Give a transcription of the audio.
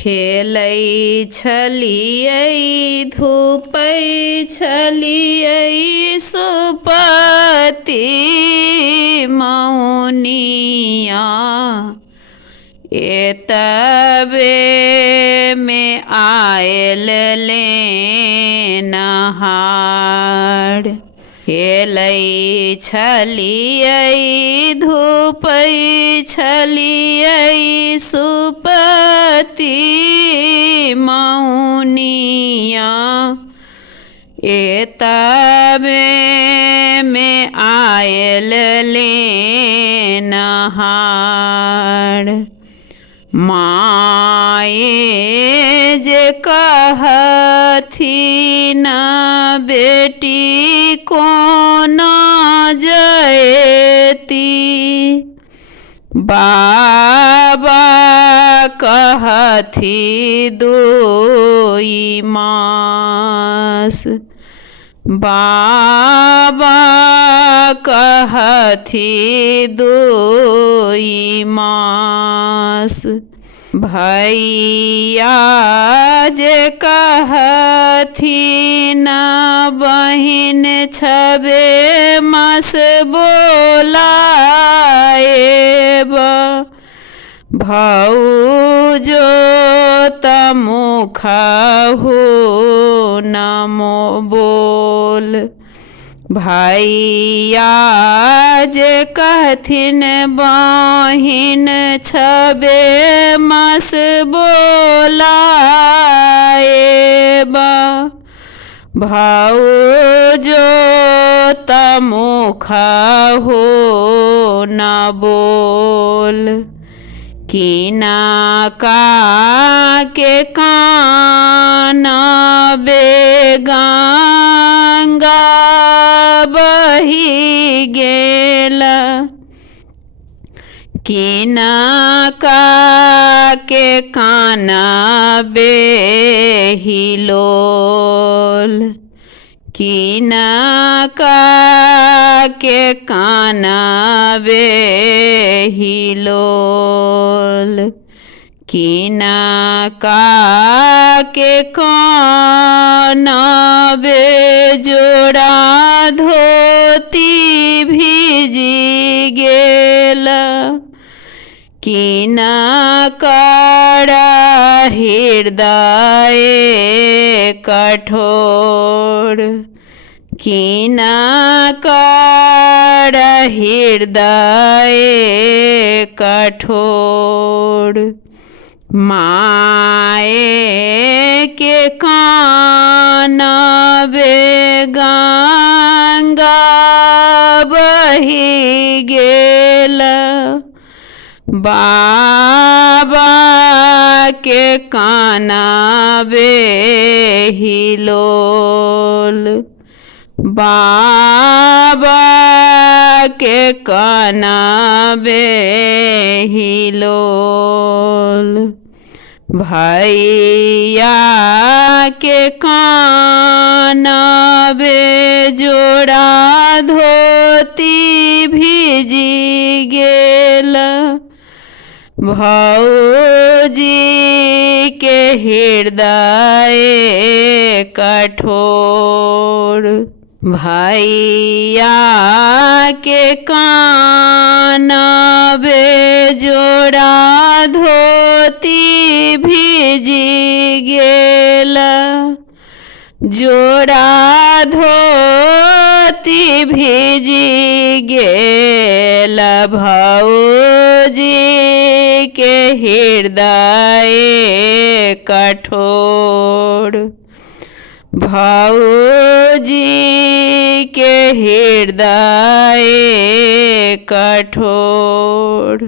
खेलै छलियै धूपै छलियै सुपति मौनिया एतबे में आयल लेनहार खेलै छलियै धूपै छलियै सुपति मौनिया एतबे में आयल लेनहार माये जे कहथिन बेटी कोना जयती बाबा कहथि 2 मास बाबा कहथि 2 मास भैया जे कहथिन बहिन 6 मास बोलाएब भौजो तमुखहु नमो बोल भैया जे कहथिन बहिन 6 मास बोलाएब भौजो तमुखहु न बोल किना का के कानबे गंगा बही गेल किना का के कानबे हिलोल किना का के कानबे हिलोल किना का के कानबे जोड़ा धोती भिजी गेल किना कड़ा हृदय कठोर किना कड़ा हृदय कठोर माए के कानबे गंगा बही गेल बाबा के कानबे हिलोल बाबा के कानबे हिलोल भैया के कानबे जोड़ा धोती भिजी गेल भौजी के हृदय कठोर भैया के कानबे जोड़ा धोती भिजी गेल जोड़ा धोती भिजी गेल भौजी के हृदय कठोर भौजी के हृदय कठोर।